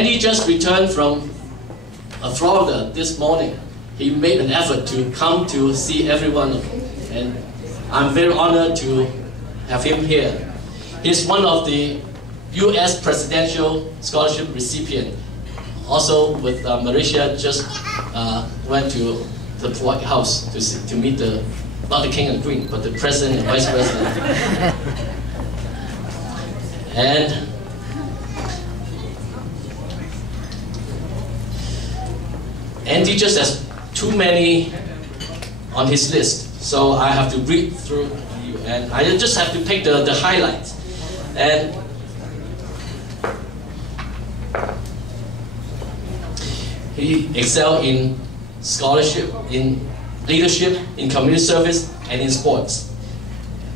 Andy just returned from Florida this morning. He made an effort to come to see everyone, and I'm very honored to have him here. He's one of the U.S. Presidential Scholarship recipient. Also with Malaysia, just went to the White House to meet not the King and Queen, but the President and Vice President. And Andy just has too many on his list, so I have to read through you, and I just have to pick the highlights. And he excelled in scholarship, in leadership, in community service, and in sports.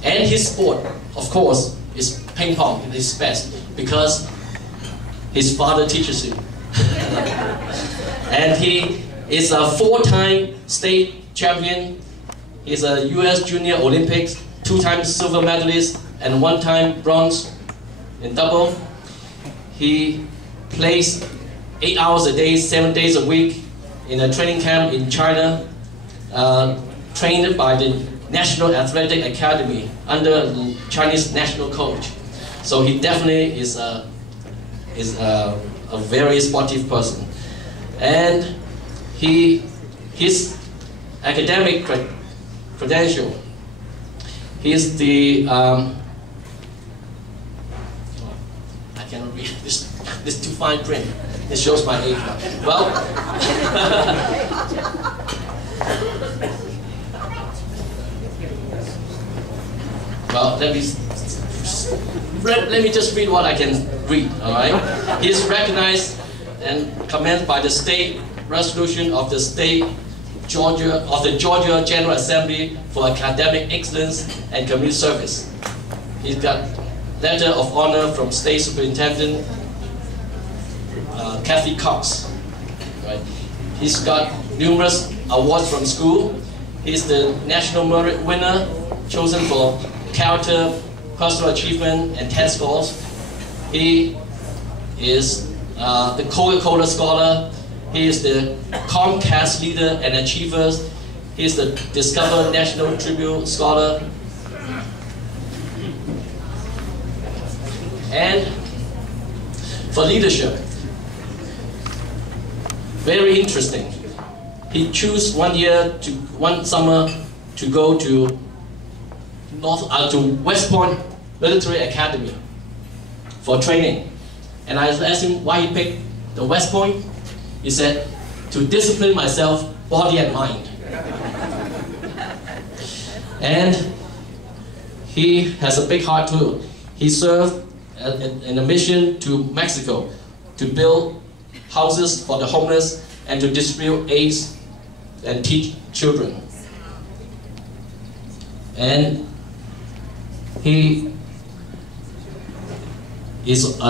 And his sport, of course, is ping pong at his best, because his father teaches him. And he is a 4-time state champion. He's a US Junior Olympics, 2-time silver medalist, and 1-time bronze in double. He plays 8 hours a day, 7 days a week in a training camp in China, trained by the National Athletic Academy under the Chinese national coach. So he definitely is a very sportive person. And his academic credential, he's the I cannot read this too fine print. It shows my age now. Well, well, let me just read what I can read. All right. He is recognized and commended by the state resolution of the Georgia General Assembly for academic excellence and community service. He's got letter of honor from State Superintendent Kathy Cox. Right. He's got numerous awards from school. He's the National Merit Winner, chosen for character, personal achievement, and test scores. He is the Coca-Cola Scholar. He is the Comcast Leader and Achievers. He is the Discover National Tribute Scholar. And for leadership, very interesting. He chose one summer to go to West Point Military Academy for training. And I asked him why he picked the West Point. He said, to discipline myself, body and mind. And he has a big heart too. He served in a mission to Mexico to build houses for the homeless and to distribute AIDS and teach children. And he is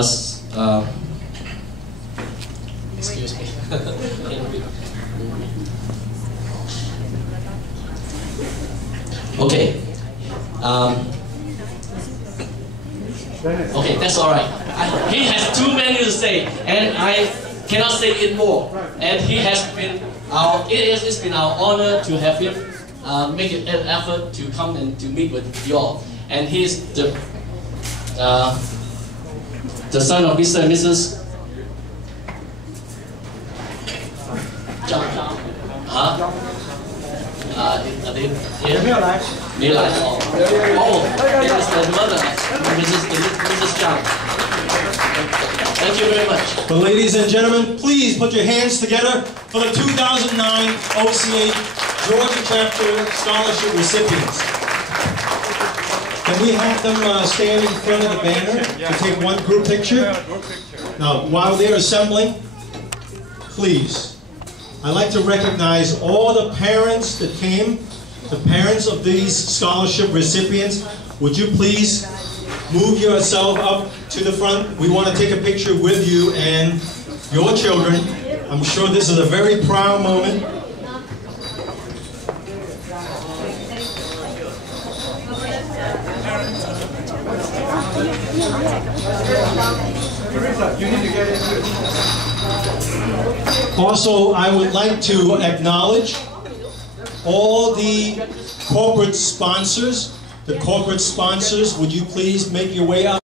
excuse me. Okay. Okay, that's all right. He has too many to say, and I cannot say it more. And he has been it's been our honor to have him make an effort to come and to meet with you all. And he's the son of Mr. and Mrs. Zhang. Are they here? Oh, it is the mother, Mrs. Zhang. Thank you very much. But ladies and gentlemen, please put your hands together for the 2009 OCA Georgia Chapter Scholarship recipients. Can we have them stand in front of the banner to take one group picture? Now, while they're assembling, please, I'd like to recognize all the parents that came, the parents of these scholarship recipients. Would you please move yourself up to the front? We want to take a picture with you and your children. I'm sure this is a very proud moment. Teresa, you need to get into it. Also, I would like to acknowledge all the corporate sponsors. The corporate sponsors, would you please make your way out?